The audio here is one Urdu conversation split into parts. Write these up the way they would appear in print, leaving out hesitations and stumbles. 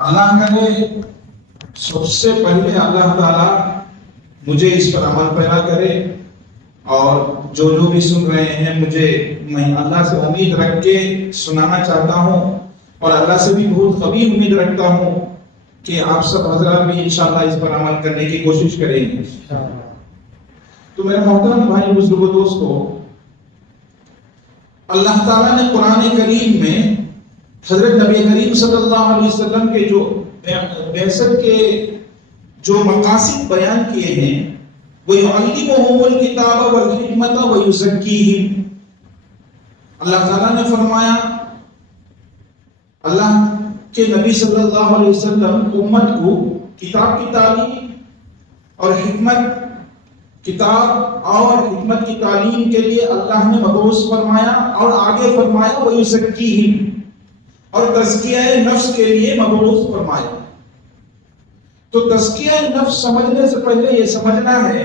اللہ کرے سب سے پہلے اللہ تعالیٰ مجھے اس پر عمل پیرا کرے، اور جو بھی سن رہے ہیں میں اللہ سے امید رکھ کے سنانا چاہتا ہوں، اور اللہ سے بھی بہت قوی امید رکھتا ہوں کہ آپ سب حضرات بھی انشاءاللہ اس پر عمل کرنے کی کوشش کریں گے۔ تو میرے محترم بھائی بزرگ و دوستو، اللہ تعالیٰ نے قرآن کریم میں حضرت نبی کریم صلی اللہ علیہ وسلم کے جو بعثت کے جو مقاصد بیان کیے ہیں، وَيُعَلِّمُهُمُ الْكِتَابَ وَالْحِكْمَةَ وَيُزَكِّيهِمْ، اللہ تعالیٰ نے فرمایا اللہ کے نبی صلی اللہ علیہ وسلم امت کو کتاب کی تعلیم اور کتاب اور حکمت کی تعلیم کے لیے اللہ نے مبعوث فرمایا، اور آگے فرمایا وَيُزَكِّيهِمْ، اور تزکیہ نفس کے لیے مبعوث فرمایا۔ تو تزکیہ نفس سمجھنے سے پہلے یہ سمجھنا ہے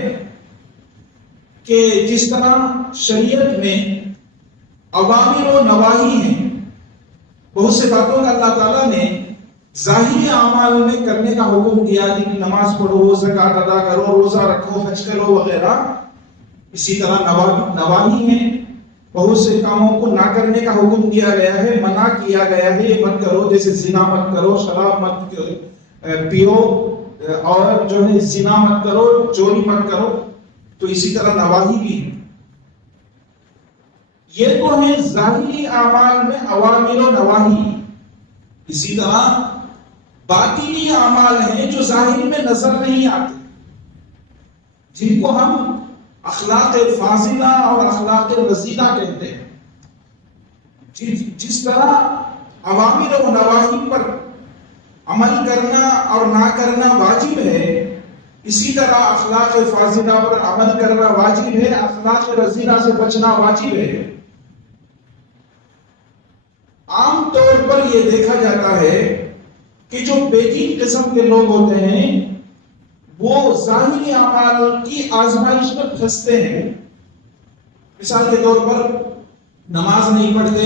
کہ جس طرح شریعت میں اوامر و نواہی ہیں، بہت سے باتوں کا اللہ تعالیٰ نے ظاہری اعمال میں کرنے کا حکم دیا کہ نماز پڑھو، زکوٰۃ ادا کرو، روزہ رکھو، حج کرو وغیرہ، اسی طرح نواہی ہیں، بہت سے کاموں کو نہ کرنے کا حکم دیا گیا ہے، منع کیا گیا ہے، یہ مت کرو، جیسے زنا مت کرو، شراب مت پیو، اور جو ہے زنا مت کرو، چوری مت کرو۔ تو اسی طرح نواہی بھی ہے۔ یہ تو ہے ظاہری اعمال میں اوامر و نواہی۔ اسی طرح باطنی اعمال ہیں جو ظاہر میں نظر نہیں آتے، جن کو ہم اخلاق فاضلہ اور اخلاق رذیلہ کہتے ہیں۔ جس طرح اوامر و نواہی پر عمل کرنا اور نہ کرنا واجب ہے، اسی طرح اخلاق فاضلہ پر عمل کرنا واجب ہے، اخلاق رذیلہ سے بچنا واجب ہے۔ عام طور پر یہ دیکھا جاتا ہے کہ جو بے دین قسم کے لوگ ہوتے ہیں وہ ظاہری اعمال کی آزمائش میں پھنستے ہیں۔ مثال کے طور پر نماز نہیں پڑھتے،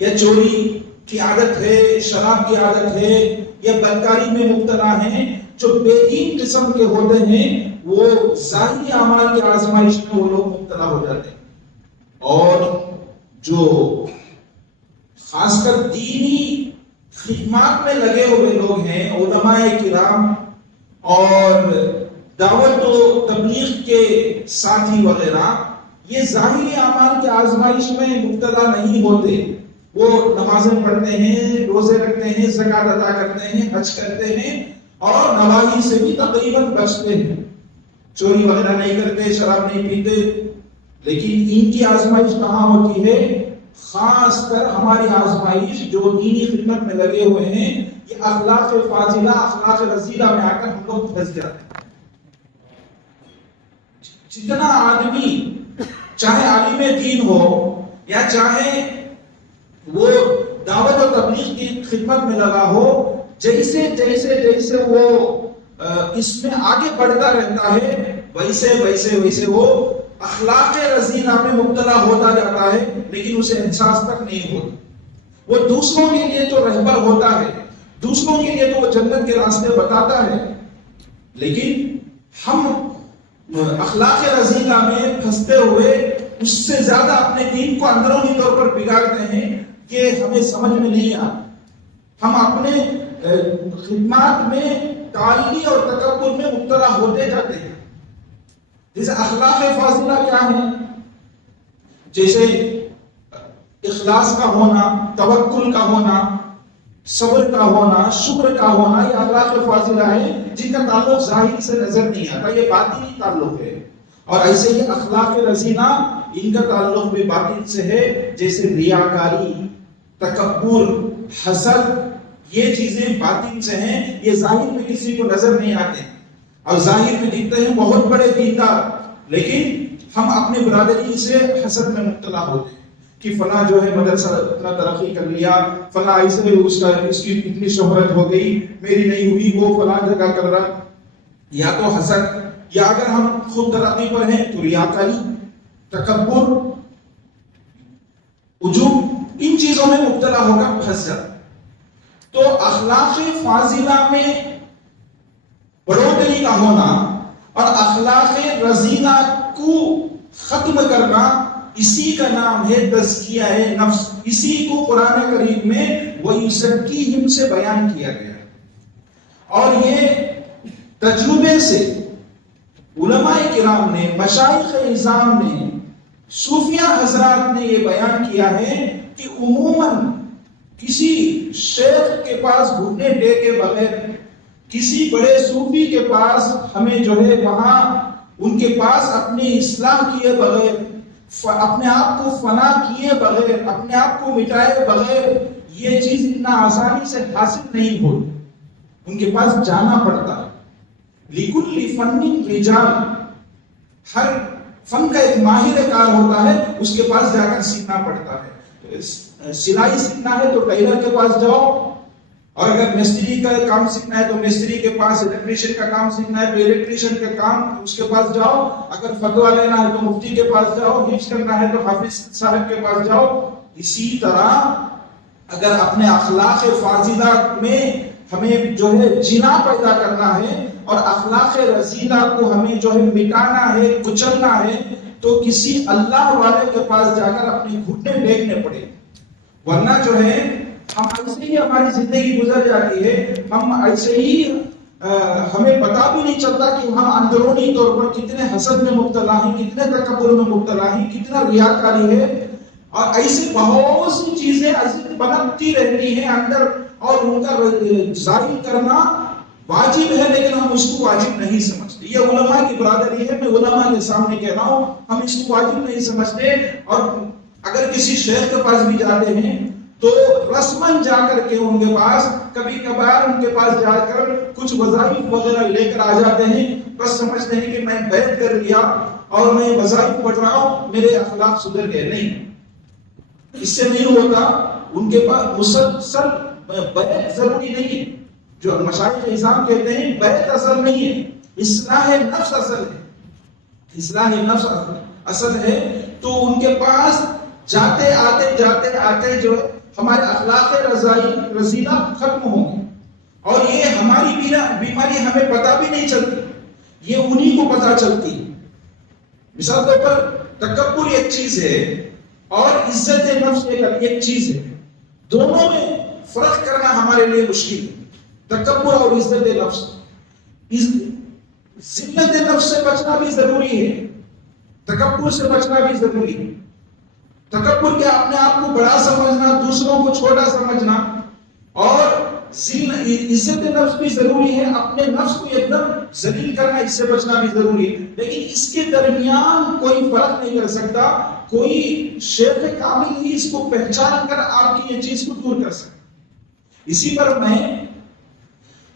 یا چوری کی عادت ہے، شراب کی عادت ہے، یا بدکاری میں مبتلا ہیں۔ جو بے دین قسم کے ہوتے ہیں وہ ظاہری اعمال کی آزمائش میں وہ لوگ مبتلا ہو جاتے ہیں، اور جو خاص کر دینی خدمات میں لگے ہوئے لوگ ہیں، علماء کرام اور دعوت و تبلیغ کے ساتھی وغیرہ، یہ ظاہری اعمال کی آزمائش میں مبتلا نہیں ہوتے۔ وہ نمازیں پڑھتے ہیں، روزے رکھتے ہیں، زکوٰۃ ادا کرتے ہیں، حج کرتے ہیں، اور نواہی سے بھی تقریباً بچتے ہیں، چوری وغیرہ نہیں کرتے، شراب نہیں پیتے۔ لیکن ان کی آزمائش کہاں ہوتی ہے؟ خاص کر ہماری آزمائش جو دینی خدمت میں لگے ہوئے ہیں، یہ اخلاق فاضلہ، اخلاق رذیلہ میں آ کر ہم لوگ پھنس جاتے ہیں۔ جتنا آدمی چاہے عالم دین ہو یا چاہے وہ دعوت و تبلیغ کی خدمت میں لگا ہو، جیسے جیسے جیسے وہ اس میں آگے بڑھتا رہتا ہے، ویسے ویسے ویسے وہ اخلاق رذیلہ میں مبتلا ہوتا جاتا ہے، لیکن اسے احساس تک نہیں ہوتا۔ وہ دوسروں کے لیے تو رہبر ہوتا ہے، دوسروں کے لیے تو وہ جنت کے راستے بتاتا ہے، لیکن ہم اخلاق رذیلہ میں پھنستے ہوئے اس سے زیادہ اپنے دین کو اندرونی طور پر بگاڑتے ہیں کہ ہمیں سمجھ میں نہیں آتا۔ ہم اپنے خدمات میں تعالی اور تکبر میں مبتلا ہوتے جاتے ہیں۔ جیسے اخلاق فاضلہ کیا ہے؟ جیسے اخلاص کا ہونا، توکل کا ہونا، صبر کا ہونا، شکر کا ہونا، یہ اخلاق فاضلہ ہے جن کا تعلق ظاہر سے نظر نہیں آتا، یہ باطنی تعلق ہے۔ اور ایسے ہی اخلاق رذیلہ، ان کا تعلق بھی باطن سے ہے، جیسے ریاکاری، تکبر، حسد، یہ چیزیں باطن سے ہیں، یہ ظاہر میں کسی کو نظر نہیں آتے، اور ظاہر میں دکھتے ہیں بہت بڑے دیندار، لیکن ہم اپنے برادری سے حسد میں مبتلا ہوتے ہیں کہ فلاں جو ہے مدرسہ اتنا ترقی کر لیا، فلاں ایسے اس کی اتنی شہرت ہو گئی، میری نہیں ہوئی، وہ فلاں جگہ کر رہا۔ یا تو حسد، یا اگر ہم خود ترقی پر ہیں تو ریاکاری، تکبر، عجب، ان چیزوں میں مبتلا ہو کر پھنس جاتا۔ تو تو اخلاق فاضلہ میں بڑھوتری کا ہونا اور اخلاق رذیلہ کو ختم کرنا، اسی کا نام ہے تزکیہ نفس. اسی کو قرآن کریم میں وَيُزَكِّيهِمْ سے بیان کیا گیا. اور یہ تجربے سے علماء کرام نے، مشائخ اعظام نے، صوفیہ حضرات نے یہ بیان کیا ہے کہ عموماً کسی شیخ کے پاس گھٹنے ٹیکے بغیر، کسی بڑے صوفی کے پاس ہمیں جو ہے وہاں ان کے پاس اپنی اصلاح کیے بغیر، اپنے آپ کو فنا کیے بغیر، اپنے آپ کو مٹائے بغیر یہ چیز اتنا آسانی سے حاصل نہیں ہوتی. ان کے پاس جانا پڑتا ہے. لِكُلِّ فَنٍ رِجَالٌ، ہر فن کا ایک ماہر کار ہوتا ہے، اس کے پاس جا کر سیکھنا پڑتا ہے. سلائی سیکھنا ہے تو ٹیلر کے پاس جاؤ، اور اگر مستری کا کام سیکھنا ہے تو مستری کے پاس، الیکٹریشین کا کام سیکھنا ہے تو الیکٹریشین کا کام اس کے پاس جاؤ، اگر فتویٰ لینا ہے تو مفتی کے پاس جاؤ، حفظ کرنا ہے تو حافظ صاحب کے پاس جاؤ. اسی طرح اگر اپنے اخلاق فاضلہ میں ہمیں جو ہے جنا پیدا کرنا ہے اور اخلاق رذیلہ کو ہمیں جو ہے مٹانا ہے، کچلنا ہے، تو کسی اللہ والے کے پاس جا کر اپنے گھٹنے ٹیکنے پڑے. ورنہ جو ہے ہم ایسے ہی ہماری زندگی گزر جاتی ہے، ہم ایسے ہی ہمیں پتا بھی نہیں چلتا کہ ہم اندرونی طور پر کتنے حسد میں مبتلا ہیں، کتنے تکبر میں مبتلا ہیں، کتنا ریاکاری ہے، اور ایسی بہت سی چیزیں ایسی بنتی رہتی ہیں اندر، اور ان کا ظاہر کرنا واجب ہے لیکن ہم اس کو واجب نہیں سمجھتے. یہ علماء کی برادری ہے، میں علماء کے سامنے کہہ رہا ہوں، ہم اس کو واجب نہیں سمجھتے. اور اگر کسی شیخ کے پاس بھی جاتے ہیں تو رسماً جا کر کے ان کے پاس، کبھی کبھار ان کے پاس جا کر کچھ وظائف وغیرہ لے کر آ جاتے ہیں، بس سمجھتے ہیں کہ میں بیعت کر لیا اور میں وظائف پڑھ رہا ہوں، میرے اخلاق سدھر گئے. نہیں، اس سے نہیں ہوتا. ان کے پاس مسلسل بیعت ضروری نہیں ہے. جو مشائخ اعظام کہتے ہیں بیعت اصل نہیں ہے، اصلاح نفس اصل ہے. اصلاح نفس اصل ہے. تو ان کے پاس جاتے آتے جو ہمارے اخلاق رذیلہ ختم ہوں گے، اور یہ ہماری بیماری ہمیں پتہ بھی نہیں چلتی، یہ انہی کو پتہ چلتی. مثال طور پر تکبر ایک چیز ہے اور عزت نفس ایک چیز ہے. دونوں میں فرق کرنا ہمارے لیے مشکل ہے. تکبر اور عزت نفس، ذلت نفس سے بچنا بھی ضروری ہے، تکبر سے بچنا بھی ضروری ہے. تکبر کیا؟ اپنے آپ کو بڑا سمجھنا، دوسروں کو چھوٹا سمجھنا. اور عزت نفس بھی ضروری ہے، اپنے نفس کو ایک دم ذلیل کرنا، اس سے بچنا بھی ضروری ہے. لیکن اس کے درمیان کوئی فرق نہیں کر سکتا. کوئی شیخ کامل ہی اس کو پہچان کر آپ کی یہ چیز کو دور کر سکتا. اسی پر میں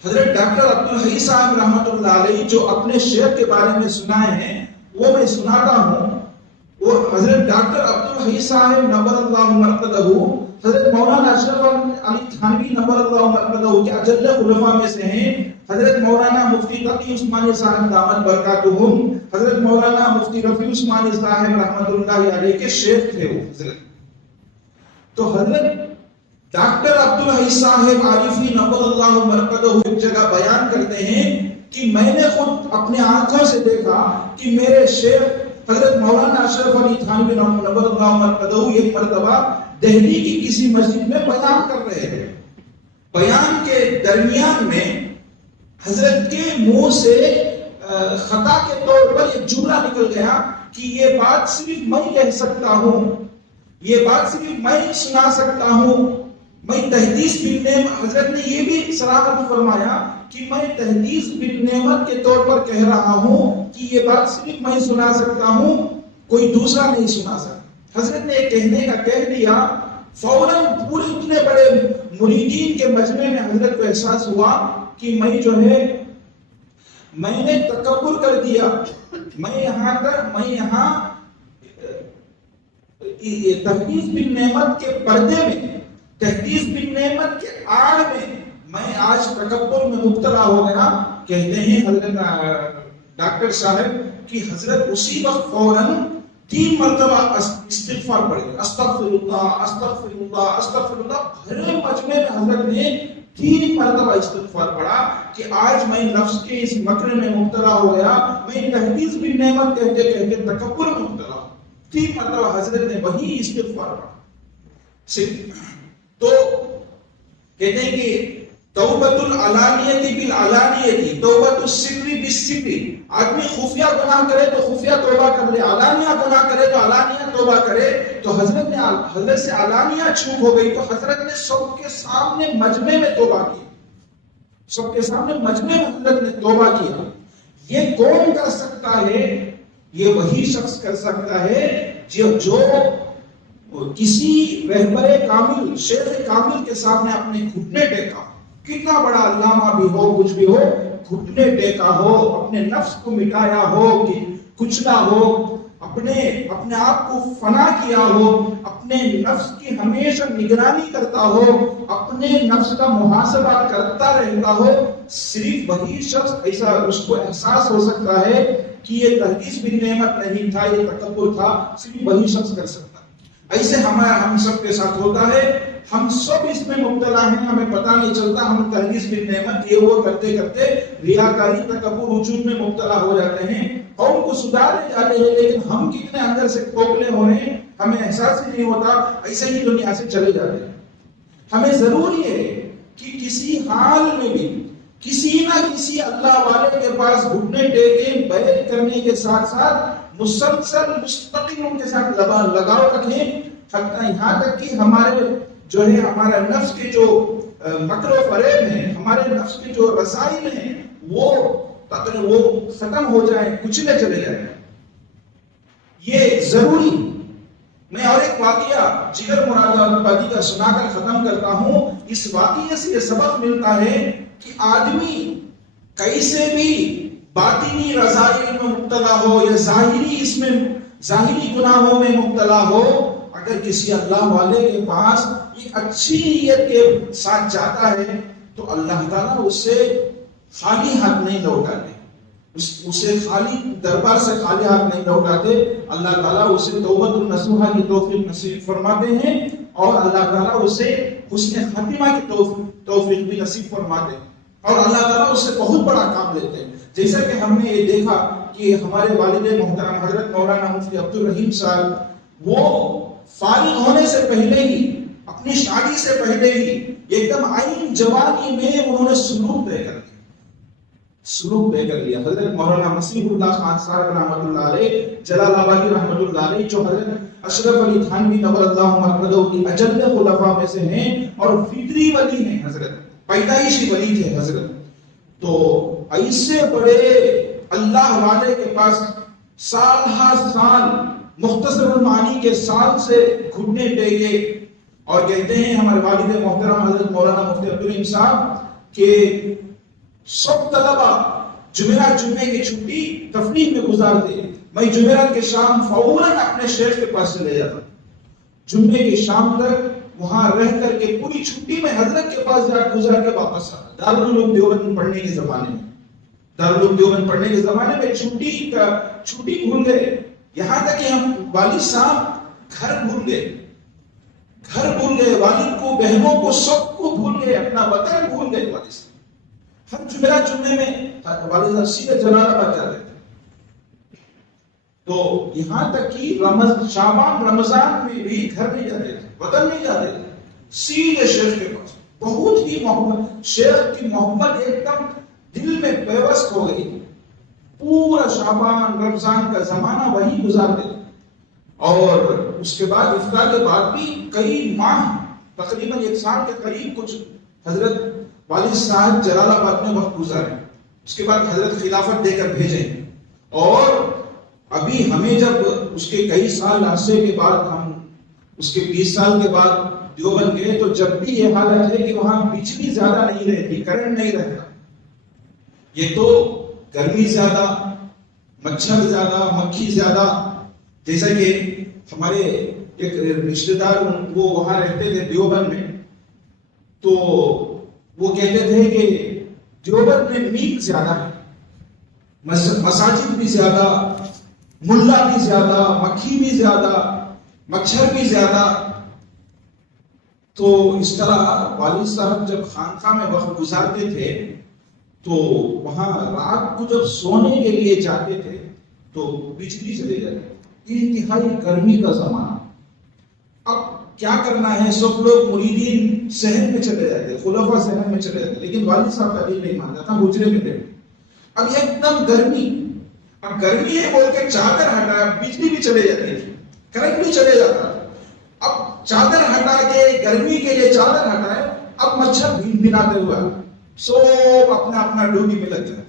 حضرت ڈاکٹر عبدالحی صاحب رحمۃ اللہ علیہ جو اپنے شیخ کے بارے میں سنائے ہیں وہ میں سناتا ہوں. وہ حضرت ڈاکٹر عبدالحی صاحب نور اللہ مرقدہ، حضرت مولانا اشرف علی تھانوی نور اللہ مرقدہ کے اجل خلفاء میں سے ہیں. حضرت مولانا مفتی تقی عثمانی صاحب دامت برکاتہم، حضرت مولانا مفتی رفیع عثمانی صاحب رحمۃ اللہ علیہ کے شیخ تھے وہ حضرت. تو حضرت ڈاکٹر عبدالحی صاحب عارفی نور اللہ مرقدہ ایک جگہ بیان کرتے ہیں کہ میں نے خود اپنے آنکھوں سے دیکھا کہ میرے شیخ حضرت مولانا اشرف علی تھانوی نور اللہ مرقدہ ایک مرتبہ دہلی کی کسی مسجد میں بیان کر رہے تھے. بیان کے درمیان میں حضرت کے منہ سے خطا کے طور پر ایک جملہ نکل گیا کہ یہ بات صرف میں کہہ سکتا ہوں، یہ بات صرف میں سنا سکتا ہوں. میں تحدیث بالنعمت، حضرت نے یہ بھی صراحت فرمایا کہ میں تحدیث بالنعمت کے طور پر کہہ رہا ہوں کہ یہ بات صرف میں سنا سکتا ہوں، کوئی دوسرا نہیں سنا سکتا. حضرت نے کہنے کا کہہ دیا، فوراً پورے اتنے بڑے مریدین کے مجمع میں حضرت کو احساس ہوا کہ میں جو ہے میں نے تکبر کر دیا. میں یہاں تحدیث بالنعمت کے پردے میں، تحدیث بالنعمت کے آڑ میں آج تکبر میں مبتلا ہو گیا. کہتے ہیں حضرت ڈاکٹر صاحب کہ حضرت اسی وقت فوراً 3 مرتبہ استغفار پڑھے، استغفر اللہ استغفر اللہ استغفر اللہ. بھرے مجمع میں حضرت نے 3 مرتبہ استغفار پڑھا کہ آج میں نفس کے اس مکر میں مبتلا ہو گیا، میں تحدیث بھی نعمت کہتے کہتے تکبر میں مبتلا ہوں۔ 3 مرتبہ حضرت نے وہی استغفار پڑھا۔ تو کہتے ہیں کہ توبۃ العلانیۃ بالعلانیۃ، توبۃ السر بالسر، آدمی خفیہ گناہ کرے تو خفیہ توبہ کر لے، علانیہ گناہ کرے تو علانیہ توبہ کرے۔ تو حضرت سے علانیہ چوک ہو گئی تو حضرت نے سب کے سامنے مجمع میں توبہ کی، سب کے سامنے مجمع میں حضرت نے توبہ کیا۔ یہ کون کر سکتا ہے؟ یہ وہی شخص کر سکتا ہے جو کسی رہبر کامل، شیخ کامل کے سامنے اپنے گھٹنے ٹیکا، کتنا بڑا علامہ بھی ہو، کچھ بھی ہو، گھٹنے ٹیکا ہو، اپنے نفس کو مٹایا ہو، کچلا ہو، اپنے آپ کو فنا کیا ہو، اپنے نفس کی ہمیشہ نگرانی کرتا ہو، اپنے نفس کا محاسبہ کرتا رہتا ہو، صرف وہی شخص ایسا اس کو احساس ہو سکتا ہے کہ یہ تحدیث بھی نعمت نہیں تھا، یہ تکبر تھا، صرف وہی شخص کر سکتا ہے۔ ایسے ہم سب کے ساتھ ہوتا ہے، ہم سب اس میں مبتلا ہیں، ہمیں پتہ نہیں چلتا، ہم تحدیث بھی نعمت یہ وہ کرتے کرتے ریاکاری، تکبر، عجوب میں مبتلا ہو جاتے ہیں، قوم کو سدھارنے جاتے ہیں، لیکن ہم کتنے اندر سے کھوکھلے ہو رہے ہیں ہمیں احساس ہی نہیں ہوتا، ایسے ہی دنیا سے چلے جاتے ہیں۔ ہمیں ضروری ہے کہ کسی حال میں بھی کسی نہ کسی اللہ والے کے پاس گھٹنے ٹیکے، بیعت کرنے کے ساتھ ساتھ مسلسل مستقل ان کے ساتھ لگاؤ رکھیں، یہاں تک کہ ہمارا نفس کے جو مکر و فریب ہیں، ہمارے نفس کے جو رسائل ہیں وہ ختم ہو جائیں، کچلے چلے جائیں۔ یہ ضروری۔ میں اور ایک واقعہ جگر مراد آبادی کا سنا کر ختم کرتا ہوں۔ اس واقعے سے یہ سبق ملتا ہے کہ آدمی کیسے بھی باطنی رذائل میں مبتلا ہو یا ظاہری گناہوں میں مبتلا ہو، اگر کسی اللہ والے کے پاس ایک اچھی نیت کے ساتھ جاتا ہے تو اللہ تعالیٰ اسے خالی ہاتھ نہیں لوٹاتے، اسے خالی دربار سے خالی ہاتھ نہیں لوٹاتے، اللہ تعالیٰ اسے توبۃ النصوحہ کی توفیق نصیب فرماتے ہیں، اور اللہ تعالیٰ اسے حسن خاتمہ کی توفیق بھی نصیب فرماتے ہیں، اور اللہ تعالیٰ اس سے بہت بڑا کام لیتے ہیں۔ جیسا کہ ہم نے یہ دیکھا کہ ہمارے والد محترم حضرت مولانا مفتی عبدالرحیم صاحب، وہ فارغ ہونے سے پہلے ہی، اپنی شادی سے پہلے ہی ایک دم عین جوانی میں انہوں نے سلوک طے کر لیا۔ حضرت مولانا مسیح اللہ خان صاحب رحمۃ اللہ علیہ، جلال آبادی رحمۃ اللہ علیہ، جو حضرت اشرف علی تھانوی نور اللہ مرقدہ کی اجل خلفاء میں سے ہیں اور فطری ولی ہیں، حضرت پیدائشی ولی تھے حضرت۔ تو ایسے بڑے اللہ والے کے پاس سال ہر سال مختصر المعانی کے سال سے گھٹنے ٹیکے، اور کہتے ہیں ہمارے والد محترم حضرت مولانا مفتی عبدالرحیم صاحب کہ سب طلبہ جمعے کی چھٹی تفریح میں گزارتے، میں جمعرات کے شام فوراً اپنے شیخ کے پاس چلے جاتا، جمعے کی شام تک وہاں رہ کر کے پوری چھٹی میں حضرت کے پاس جا گزار کے واپس آتا۔ دارالعلوم دیوبند پڑھنے کے زمانے میں چھٹی بھول گئے، یہاں تک کہ ہم والد صاحب گھر بھول گئے، والد کو، بہنوں کو، سب کو بھول گئے، اپنا وطن بھول گئے والد صاحب۔ ہم جمعے میں والد صاحب سیدھے جلال آباد جاتے تھے، تو یہاں تک کہ شعبان رمضان میں بھی گھر نہیں جاتے تھے، وطن نہیں جاتے تھے، سیدھے شیخ کے پاس۔ بہت ہی محبت، شیخ کی محبت ایک دم دل میں پیوست ہو گئی، پورا شعبان رمضان کا زمانہ وہی گزارتے، اور اس کے بعد افطار کے بعد بھی کئی ماہ، تقریباً 1 سال کے قریب کچھ حضرت والد صاحب جلال آباد میں وقت گزارے، اس کے بعد حضرت خلافت دے کر بھیجے، اور ابھی ہمیں جب اس کے کئی سال عرصے کے بعد، ہم اس کے 20 سال کے بعد دیوبند گئے، تو جب بھی یہ حالت ہے کہ وہاں بجلی زیادہ نہیں رہتی، کرنٹ نہیں رہتا، یہ تو گرمی زیادہ، مچھر زیادہ، مکھی زیادہ۔ جیسا کہ ہمارے ایک رشتہ دار وہ وہاں رہتے تھے دیوبند میں، تو وہ کہتے تھے کہ دیوبند میں میک زیادہ ہے، مساجد بھی زیادہ، ملا بھی زیادہ، مکھی بھی زیادہ، مچھر بھی زیادہ۔ تو اس طرح والد صاحب جب خانقاہ میں وقت گزارتے تھے تو وہاں رات کو جب سونے کے لیے جاتے تھے تو بجلی چلے جاتی، انتہائی گرمی کا زمانہ. اب کیا کرنا ہے، سب لوگ مریدین صحن میں چلے جاتے، خلفاء صحن میں چلے جاتے، لیکن والد صاحب تعلیم نہیں مانتا تھا، حجرے میں تھے. اب ایک دم گرمی، اب گرمی ہے بول کے چادر ہٹایا، بجلی بھی چلے جاتی تھی، کرنٹ بھی چلے جاتا. اب چادر ہٹا کے گرمی کے لیے چادر ہٹائے، اب مچھر بھین بھیناتے ہوئے سب اپنا اپنا ڈوبی میں لگ جائے.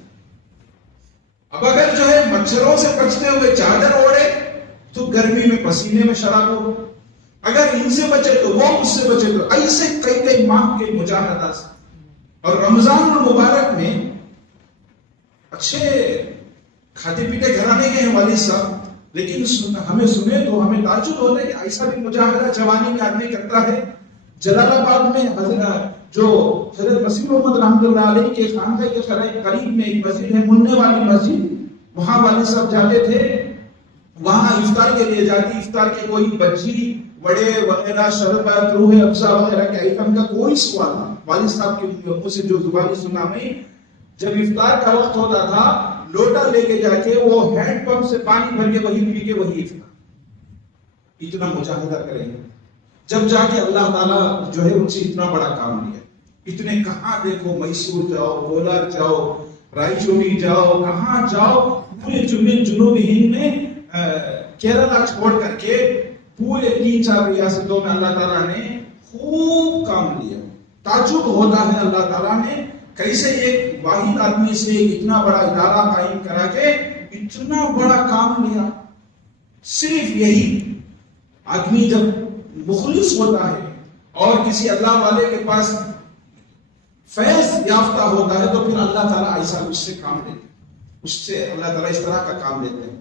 اب اگر جو ہے مچھروں سے بچتے ہوئے چادر اوڑے تو گرمی میں پسینے میں شراب ہو، اگر ان سے بچے تو وہ اس سے بچے تو ایسے کئی کئی ماہ کے مجاہدات. اور رمضان المبارک میں اچھے کھاتے پیتے گھرانے کے ہیں والد صاحب، لیکن ہمیں سنے تو ہمیں تعجب ہوتا ہے کہ ایسا بھی مجاہدہ جوانی میں آدمی کرتا ہے. جلال آباد میں جو حضرت مسیح محمد رحمۃ اللہ علیہ کے خانقاہ کے قریب میں ایک مسجد ہے، مننے والی مسجد، وہاں والد صاحب جاتے تھے. وہاں افطار کے لیے جاتی، افطار کے کوئی بجی وڑے وغیرہ شربت روح افزا وغیرہ کے آئٹم کا کوئی سوال نہیں. والد صاحب کے منہ سے جو زبانی سنا میں، جب افطار کا وقت ہوتا تھا لوٹا لے کے جا کے وہ ہینڈ پمپ سے پانی بھر کے وہی پی کے وہی افطار. اتنا مجاہدہ کریں گے جب جا کے اللہ تعالیٰ جو ہے ان سے اتنا بڑا کام لیا. اتنے کہاں دیکھو، میسور جاؤ، کولار جاؤ، رائے چوری جاؤ، کہاں جاؤ، پورے جنوبی ہند میں کیرلا چھوڑ کر کے پورے 3-4 ریاستوں میں اللہ تعالیٰ نے خوب کام لیا. تعجب ہوتا ہے اللہ تعالیٰ نے کیسے ایک واحد آدمی سے اتنا بڑا ادارہ قائم کرا کے اتنا بڑا کام لیا. صرف یہی آدمی جب مخلص ہوتا ہے اور کسی اللہ والے کے پاس فیض یافتہ ہوتا ہے تو پھر اللہ تعالیٰ ایسا اس سے کام لیتے ہیں، اس سے اللہ تعالیٰ اس طرح کا کام لیتے ہیں.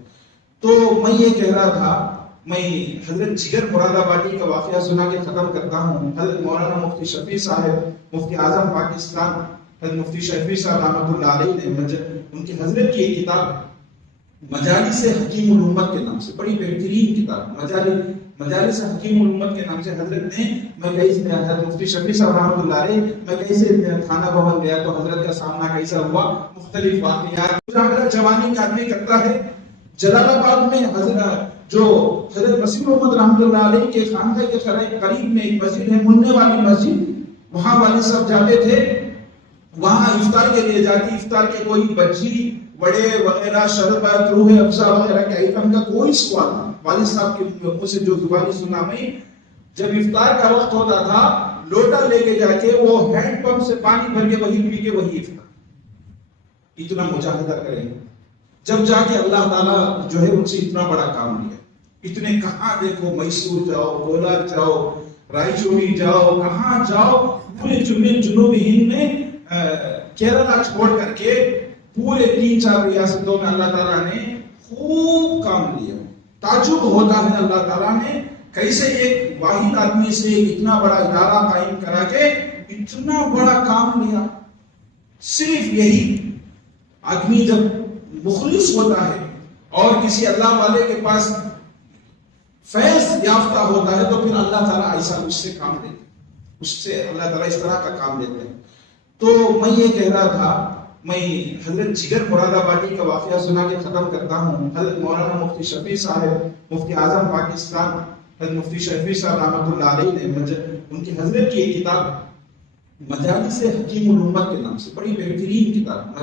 تو میں یہ کہہ رہا تھا، میں حضرت جگر مراد آبادی کا واقعہ سنا کے ختم کرتا ہوں. حضرت مولانا مفتی شفیع صاحب، مفتی اعظم پاکستان، حضرت مفتی شفیع صاحب رحمۃ اللہ علیہ نے ان کی حضرت کی ایک کتاب مجالس حکیم الامت کے نام سے، بڑی بہترین کتاب مجالس حکیم الامت کے نام سے حضرت نے، میں کہیں حضرت مفتی شفیع صاحب رحمۃ اللہ علیہ، میں کیسے تھانہ بھون گیا تو حضرت کا سامنا کیسا ہوا، مختلف واقعات جوانی میں آدمی کرتا ہے. جلال آباد میں جو حضرت مسیح محمد رحمۃ اللہ علیہ کے خانقاہ کے قریب میں ایک مسجد ہے، مننے والی مسجد، وہاں والد صاحب جاتے تھے. وہاں افطار کے لیے جاتی، افطار کے کوئی بجی وڑے وغیرہ شربت روح افزا وغیرہ کے آئٹم کا کوئی سوال نہیں. والد صاحب کے منہ سے جو زبانی سنا میں، جب افطار کا وقت ہوتا تھا لوٹا لے کے جا کے وہ ہینڈ پمپ سے پانی بھر کے وہی پی کے وہی افطار. اتنا مجاہدہ کریں گے جب جا کے اللہ تعالیٰ جو ہے ان سے اتنا بڑا کام لیا. اتنے کہاں دیکھو، میسور جاؤ، کولار جاؤ، رائے چوری جاؤ، کہاں جاؤ، پورے جنوبی ہند میں کیرلا چھوڑ کر کے پورے 3-4 ریاستوں میں اللہ تعالیٰ نے خوب کام لیا. تعجب ہوتا ہے اللہ تعالیٰ نے کیسے ایک واحد آدمی سے اتنا بڑا ادارہ قائم کرا کے اتنا بڑا کام لیا. صرف یہی آدمی جب مخلص ہوتا ہے اور کسی اللہ والے کے پاس فیض یافتہ ہوتا ہے تو پھر اللہ تعالیٰ ایسا اس سے کام لیتے ہیں، اس سے اللہ تعالیٰ اس طرح کا کام لیتے ہیں. تو میں یہ کہہ رہا تھا، میں حضرت جگر مراد آبادی کا واقعہ سنا کے ختم کرتا ہوں. حضرت مولانا مفتی شفیع صاحب، مفتی اعظم پاکستان، حضرت مفتی شفیع صاحب رحمۃ اللہ علیہ نے ان کی حضرت کی ایک کتاب مجالس حکیم الامت کے نام سے، بڑی بہترین کتاب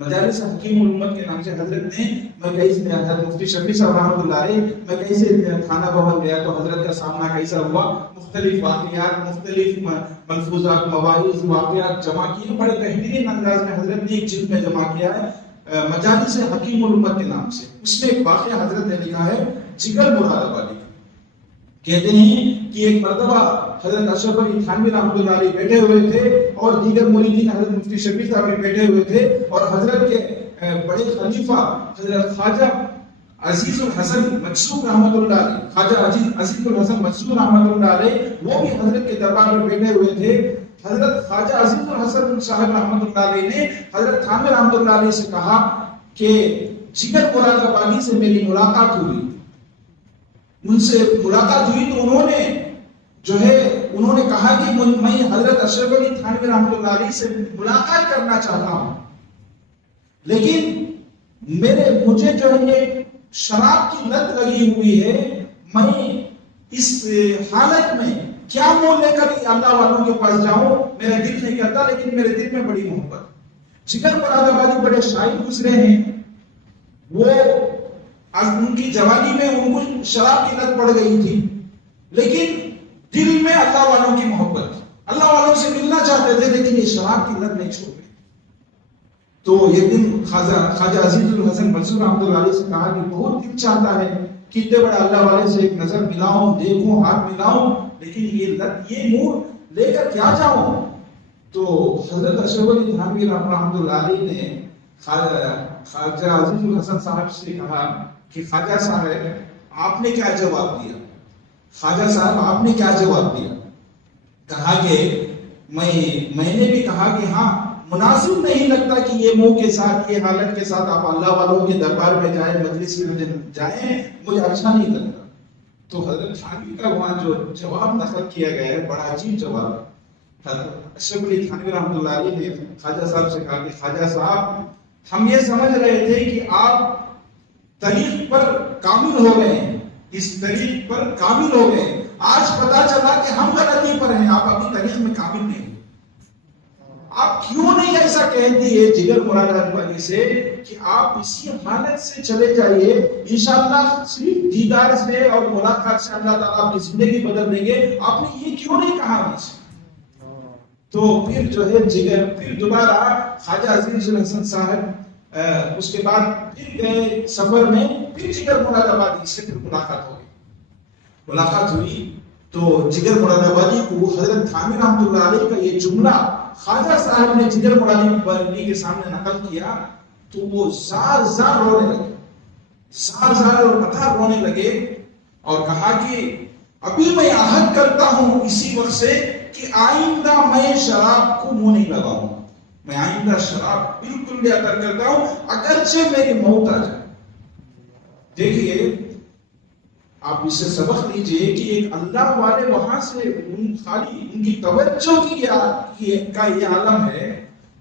مجالس حکیم الامت کے نام سے حضرت نے، میں کہیں حضرت مفتی شفیع صاحب رحمۃ اللہ علیہ، میں کیسے تھانہ بھون گیا تو حضرت کا سامنا کیسا ہوا، مختلف واقعات، مختلف ملفوظات، مواعظ، واقعات جمع کیے. بڑے بہترین انداز میں حضرت نے ایک جلد میں جمع کیا ہے مجالس حکیم الامت کے نام سے. اس میں ایک واقعہ حضرت نے لکھا ہے جگر مراد آبادی کا. کہتے ہیں کہ ایک مرتبہ حضرت اشرف علی تھانوی رحمۃ اللہ علیہ بیٹھے ہوئے تھے اور دیگر مریدین حضرت مفتی شفیع صاحب بھی بیٹھے ہوئے تھے، اور حضرت کے بڑے خلیفہ حضرت خواجہ عزیز الحسن مجسور رحمۃ اللہ علیہ، خواجہ عزیز الحسن مجسور رحمۃ اللہ علیہ، وہ بھی حضرت کے دربار میں بیٹھے ہوئے تھے. حضرت خواجہ عزیز الحسن صاحب رحمۃ اللہ علیہ نے حضرت تھانوی رحمۃ اللہ علیہ سے کہا کہ جگر مراد آبادی سے میری ملاقات ہوئی، ان سے ملاقات ہوئی تو انہوں نے جو ہے انہوں نے کہا کہ میں حضرت اشرف علی تھانوی رحمۃ اللہ علیہ سے ملاقات کرنا چاہتا ہوں، لیکن مجھے جو ہے شراب کی لت لگی ہوئی ہے، میں اس حالت میں کیا منہ لے کر اللہ والوں کے پاس جاؤں، میرا دل نہیں کرتا، لیکن میرے دل میں بڑی محبت۔ جگر مراد آبادی بڑے شاعر گزرے ہیں، وہ ان کی جوانی میں ان کو شراب کی لت پڑ گئی تھی، لیکن دل میں اللہ والوں کی محبت، اللہ والوں سے ملنا چاہتے تھے، لیکن یہ شراب کی لت نہیں چھوڑ گئی۔ تو یہ دن خواجہ عزیز الحسن منصور رحمۃ اللہ علیہ سے کہا کہ بہت دل چاہتا ہے کہ اتنے بڑے اللہ والے سے ایک نظر ملاؤں، دیکھوں، ہاتھ ملاؤں، لیکن یہ لت، یہ منہ لے کر کیا جاؤں؟ تو حضرت اشرف علی تھانوی رحمۃ اللہ علیہ نے خواجہ عزیز الحسن صاحب سے کہا کہ خواجہ صاحب آپ نے کیا جواب دیا؟ خواجہ صاحب آپ نے کیا جواب دیا؟ کہا کہ میں نے بھی کہا کہ ہاں، مناسب نہیں لگتا کہ یہ منہ کے ساتھ، یہ حالت کے ساتھ آپ اللہ والوں کے دربار میں جائیں، مجلس میں جائیں، مجھے اچھا نہیں لگتا۔ تو حضرت تھانوی کا وہاں جو جواب نقل کیا گیا ہے بڑا عجیب جواب ہے۔ حضرت اشرف علی تھانوی رحمۃ اللہ علیہ نے خواجہ صاحب سے کہا کہ خواجہ صاحب، ہم یہ سمجھ رہے تھے کہ آپ طریق پر کامل ہو گئے ہیں، اس طریق پر کامل ہو گئے، آج پتا چلا کہ ہم غلطی پر ہیں، آپ اپنی طریق میں کامل نہیں۔ آپ کیوں نہیں ایسا کہہ دیے جگر مراد آبادی سے کہ آپ اسی حالت سے چلے جائیے، انشاءاللہ صرف دیدار سے اور ملاقات سے اللہ تعالیٰ آپ کی زندگی بدل دیں گے، آپ نے یہ کیوں نہیں کہا مجھ سے؟ تو پھر جو ہے جگر پھر دوبارہ خواجہ عزیز الحسن صاحب اس کے بعد پھر گئے سفر میں، پھر جگر مراد آبادی سے پھر ملاقات ہوئی تو جگر مراد آبادی کو حضرت تھانوی رحمۃ اللہ علیہ کا یہ جملہ خواجہ صاحب نے جگر مراد آبادی کے سامنے نقل کیا تو وہ زار زار رونے لگے، زار زار اور پتھر رونے لگے، اور کہا کہ ابھی میں عہد کرتا ہوں اسی وقت سے کہ آئندہ میں شراب کو منہ نہیں لگاؤں، میں آئندہ شراب بالکل بھی ترک کرتا ہوں، اگرچہ میری موت آ جائے۔ دیکھیے آپ اس سے سبق لیجئے کہ ایک اللہ والے وہاں سے خالی ان کی توجہ کا یہ عالم ہے،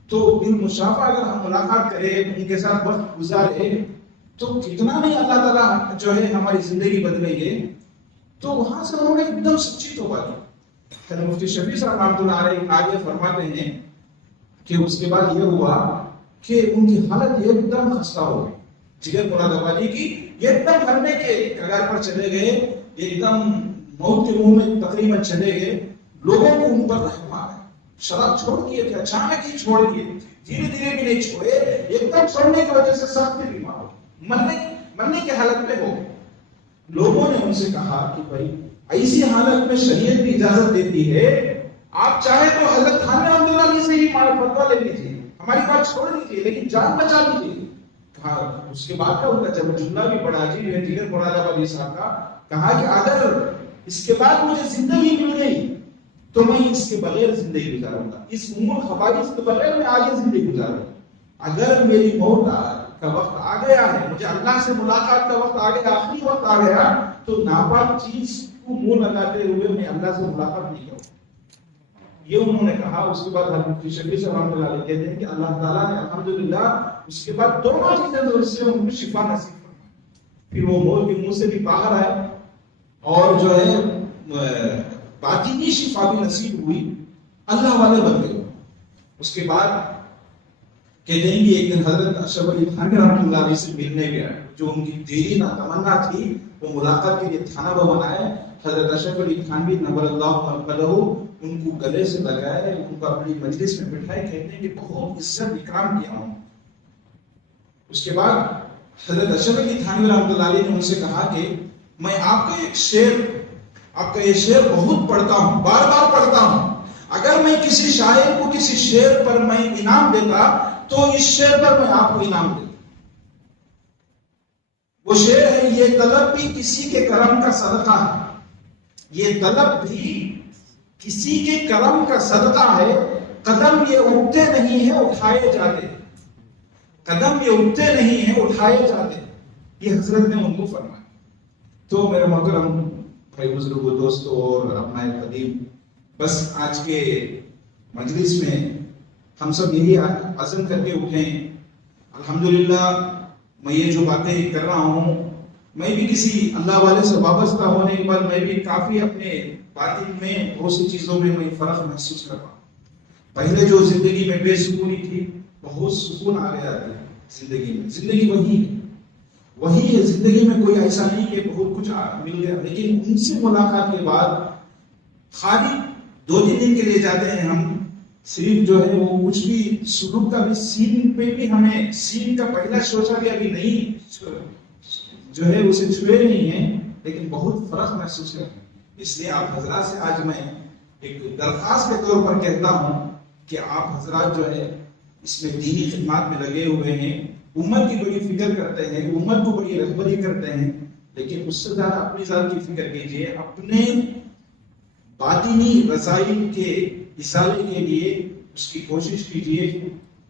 تو بالمشافہ اگر ہم ملاقات کریں، ان کے ساتھ وقت گزارے، تو کتنا نہیں اللہ تعالیٰ جو ہے ہماری زندگی بدلیں گے۔ تو وہاں سے انہوں نے ایک دم سچی توبہ کی۔ مفتی شفیع صاحب رحمۃ اللہ علیہ آگے فرماتے ہیں کہ اس کے بعد یہ ہوا کہ ان کی حالت ایک دم خستہ ہو گئی، جگر مراد آبادی کی ایک دم مرنے کے کگار پر چلے گئے، ایک دم موت کے منہ میں تقریباً چلے گئے، لوگوں کو ان پر رحم آ گیا۔ شراب چھوڑ دیے تھے، اچانک ہی چھوڑ دیے، دھیرے دھیرے بھی نہیں چھوڑے، ایک دم چھوڑنے کی وجہ سے سخت بیمار ہو، مرنے کی حالت میں ہو گئے۔ لوگوں نے ان سے کہا کہ بھائی ایسی حالت میں شریعت بھی اجازت دیتی ہے، آپ چاہے تو حضرت تھانوی رحمۃ اللہ علیہ سے ہی فتویٰ لے لیجیے، ہماری بات چھوڑ دیجیے، لیکن جان بچا لیجیے۔ اس کے بعد کا ان کا جملہ بھی بڑا عجیب ہے جگر مراد آبادی صاحب کا، کہا کہ اگر اس کے بعد مجھے زندگی مل گئی تو میں اس کے بغیر زندگی گزاروں گا، اس عمر خبائث کے بغیر میں آگے زندگی گزاروں گا۔ اگر میری موت کا وقت آ گیا ہے، مجھے اللہ سے ملاقات کا وقت آ گیا، آخری وقت آ گیا، تو ناپاک چیز کو منہ لگاتے ہوئے میں اللہ سے ملاقات نہیں کروں۔ یہ انہوں نے کہا۔ اس کے بعد حضرت شفیع صاحب رحمۃ اللہ علیہ کہتے ہیں کہ اللہ تعالیٰ نے الحمدللہ اس کے بعد دونوں چیزیں سے ان کو شفا نصیب فرمائی، پھر وہ موت کے منہ سے بھی باہر آئے اور جو ہے باطنی شفا بھی نصیب ہوئی، اللہ والے بن گئے۔ اس کے بعد کہتے ہیں کہ ایک دن حضرت اشرف علی تھانوی رحمۃ اللہ علیہ سے ملنے گیا، جو ان کی دلی تمنا تھی وہ ملاقات کے لیے تھانہ بھون آئے۔ حضرت اشرف علی تھانوی نور اللہ مرقدہ ان کو گلے سے لگائے، ان کو اپنی مجلس میں بٹھائے، کہتے ہیں کہ بہت عزت اکرام کیا ہوں۔ اس کے بعد حضرت اشرف علی تھانوی رحمۃ اللہ علیہ نے ان سے کہا کہ میں آپ کا یہ شعر بہت پڑھتا ہوں، بار بار پڑھتا ہوں، اگر میں کسی شاعر کو کسی شعر پر میں انعام دیتا تو اس شعر پر میں آپ کو انعام دیتا۔ وہ شعر ہے، یہ طلب بھی کسی کے کرم کا صدقہ ہے، یہ طلب بھی کسی کے کرم کا صدقہ ہے، قدم یہ اٹھتے نہیں ہیں اٹھائے جاتے، قدم یہ اٹھتے نہیں ہیں اٹھائے جاتے، یہ حضرت نے ان کو فرمایا۔ تو میرے محترم بھائی بزرگوں، دوستوں اور اپنا قدیم، بس آج کے مجلس میں ہم سب یہی عزم کر کے اٹھیں، الحمدللہ میں یہ جو باتیں کر رہا ہوں، میں بھی کسی اللہ والے سے وابستہ ہونے کے بعد میں بھی کافی اپنے باطن میں بہت سی چیزوں میں فرق محسوس کر رہا ہوں۔ پہلے جو زندگی میں بے سکونی تھی، بہت سکون آ گیا ہے زندگی میں۔ زندگی وہی ہے، زندگی میں کوئی ایسا نہیں کہ بہت کچھ مل گیا، لیکن ان سے ملاقات کے بعد خالی 2-3 دن کے لیے جاتے ہیں ہم، صرف جو ہے وہ کچھ بھی سلوک کا بھی سین پہ بھی ہمیں سین کا پہلا شوچا بھی ابھی نہیں جو ہے اسے چھوئے نہیں ہیں، لیکن بہت فرق محسوس کرتے ہیں۔ اس لیے آپ حضرات سے آج میں ایک درخواست کے طور پر کہتا ہوں کہ آپ حضرات جو ہے اس میں دینی خدمات میں لگے ہوئے ہیں، امت کی بڑی فکر کرتے ہیں، امت کو بڑی رہبری کرتے ہیں، لیکن اس سے زیادہ اپنی ذات کی فکر کیجئے، اپنے باطنی رسائل کے اصالے کے لیے اس کی کوشش کیجئے۔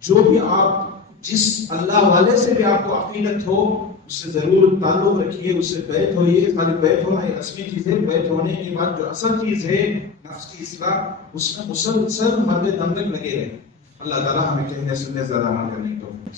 جو بھی آپ جس اللہ والے سے بھی آپ کو عقیدت ہو، اس سے ضرور تعلق رکھیے، اس سے بیعت ہوئیے۔ خالی بیعت ہونا یہ رسمی چیز ہے، بیعت ہونے کے بعد جو اصل چیز ہے نفس کی اصلاح، اس میں مسلسل مرد دم تک لگے رہے۔ اللہ تعالیٰ ہمیں کہنے سننے زیادہ عمل کرنے کی توفیق